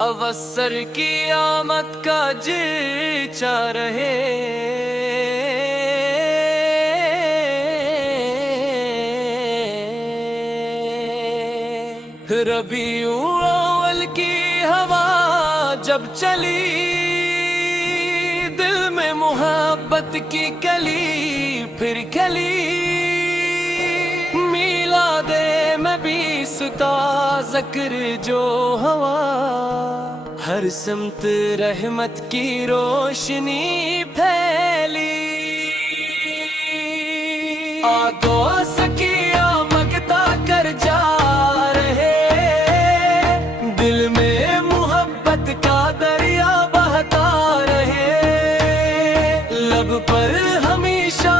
اوسر کی آمد کا جیچا رہے، ربیع الاول کی ہوا جب چلی، دل میں محبت کی کلی پھر کھلی، میلاد نبی ستا ذکر جو ہوا، ہر سمت رحمت کی روشنی پھیلی، آدوس کی آمگتا کر جا رہے، دل میں محبت کا دریا بہتا رہے، لب پر ہمیشہ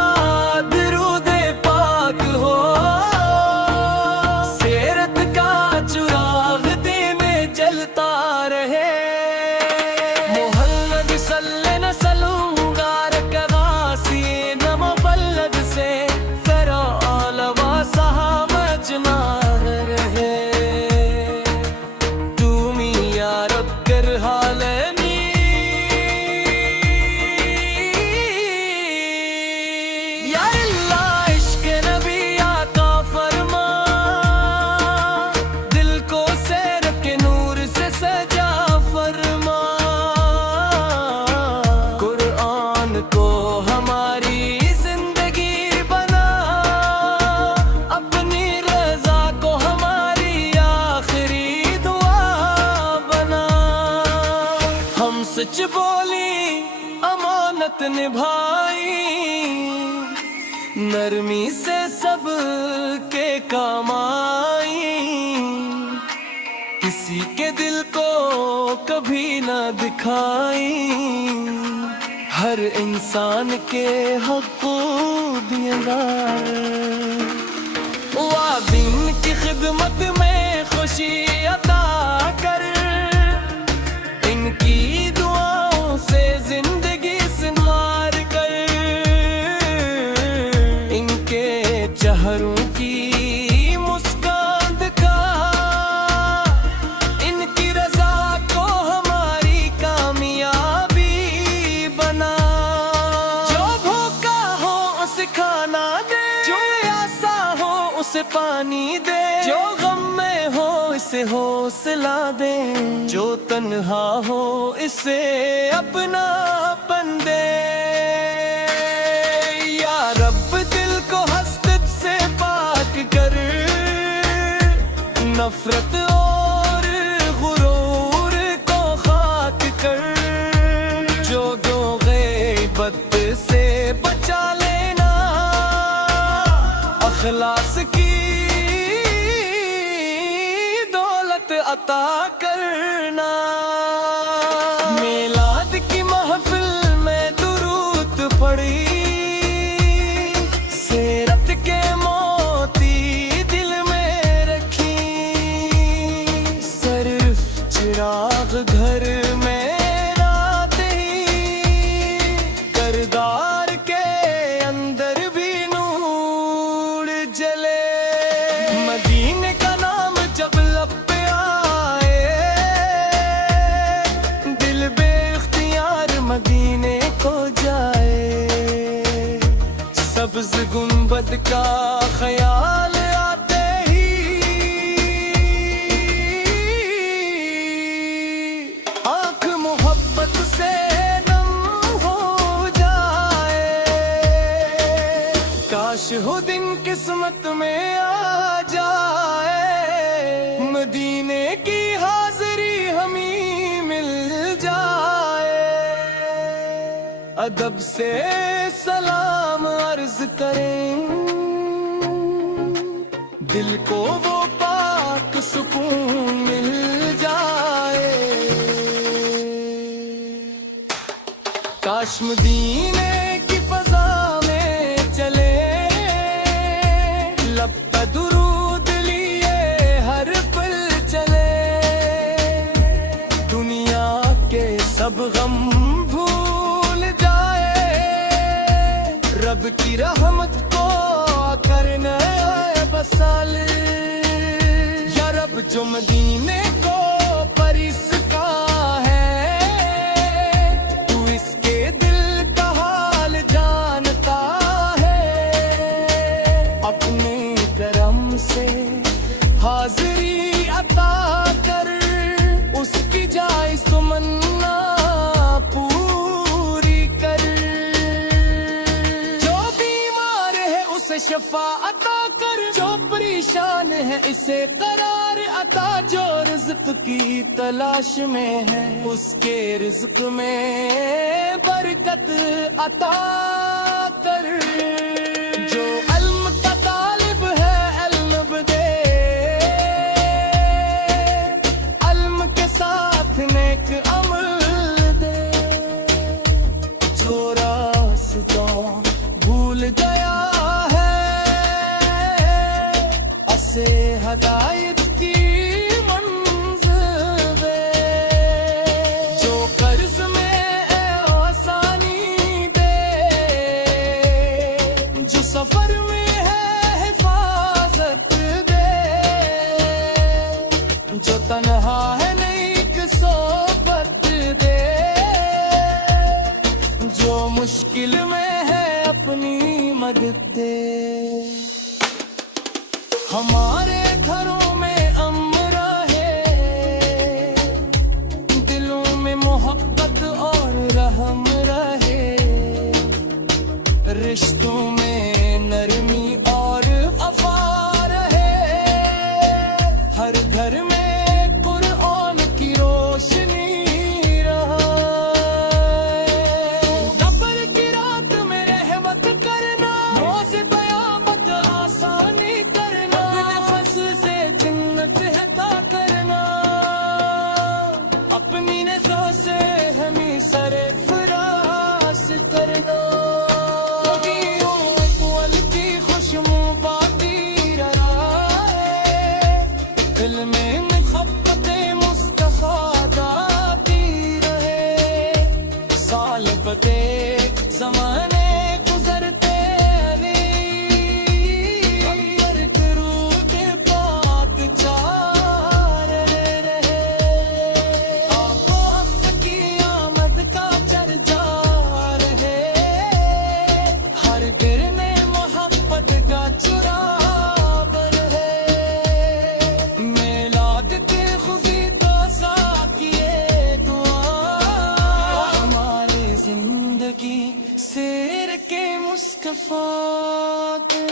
درود پاک ہو، سیرت کا چراغ دل میں جلتا رہے، محمد صلی نسلوں گار کواسی نمو بلد سے کرا آلوا سہامج نار رہے، تومی یا رب کر حالنی، یا اللہ عشق نبی عطا فرما، دل کو سیر کے نور سے سجا فرما، قرآن کو ہماری زندگی بنا، اپنی رضا کو ہماری آخری دعا بنا، ہم سچ بولی امانت نبھائی، نرمی سے سب کے کام آئی، کسی کے دل کو کبھی نہ دکھائی، ہر انسان کے حق کو دیندار، دین کی خدمت میں خوشی عطا کر، ان کی دعاؤں سے زندگی سنوار کر، ان کے چہروں کی مسکان دکھا، ان کی رضا کو ہماری کامیابی بنا، جو بھوکا ہو اسے کھانا دے، جو پیاسا ہو اسے پانی دے، جو غم میں ہو اسے حوصلہ دے، جو تنہا ہو اسے اپنا پن دے، یا رب دل کو حسد سے پاک کر، نفرت اور غرور کو خاک کر، جو دو غیبت سے بچا لینا، اخلاص کی دولت عطا کرنا، میلاد کی محفل میں درود پڑھی، سیرت کے موتی دل میں رکھی، صرف چراغ گھر میں رات ہی، کردار کے اندر بھی نور جلے، مدینے کا نام جب لب پہ آئے، دل بے اختیار مدینے کو جائے، سبز گنبد کا خیال آتے ہی، آنکھ محبت سے نم ہو جائے، کاش ہو دن قسمت میں آ جائے، مدینے کی حاضری ہمیں مل جائے، ادب سے سلام عرض کریں، دل کو وہ پاک سکون مل جائے، کاش مدینے کی فضا میں چلے، لب پہ درود لیے ہر پل چلے، دنیا کے سب غم بھول جائے، رب کی رحمت کو کرنا بسال، یا رب جو مدینے کو پر اس کا شفا عطا کر جو پریشان ہے اسے قرار عطا جو رزق کی تلاش میں ہے اس کے رزق میں برکت عطا کر جو علم کا طالب ہے علم دے علم کے ساتھ نیک عمل دے جو راستوں بھول گیا سے ہدایت کی منزل دے جو قرض میں آسانی دے جو سفر میں ہے حفاظت دے جو تنہا ہے نیک صحبت دے جو مشکل میں ہے اپنی مدد دے ہمارے گھروں میں امن رہے دلوں میں محبت اور رحم رہے رشتوں میں نرمی اور وفا رہے ہر گھر میں قرآن کی روشنی رہے دبر کی رات میں رحمت کرنا روزے قیامت آسانی کرنا کرنا اپنی نظروں سے ہمیں سرفراز کرنا کی خوشبو باقی رہے دل میں محبت مصطفیٰ داتی رہے سال بدے زمانے گزرتے گرنے محبت کا چرابر ہے میلاد کے خوشی تو ساکیے دعا ہماری زندگی سیر کے مصطفیٰ کے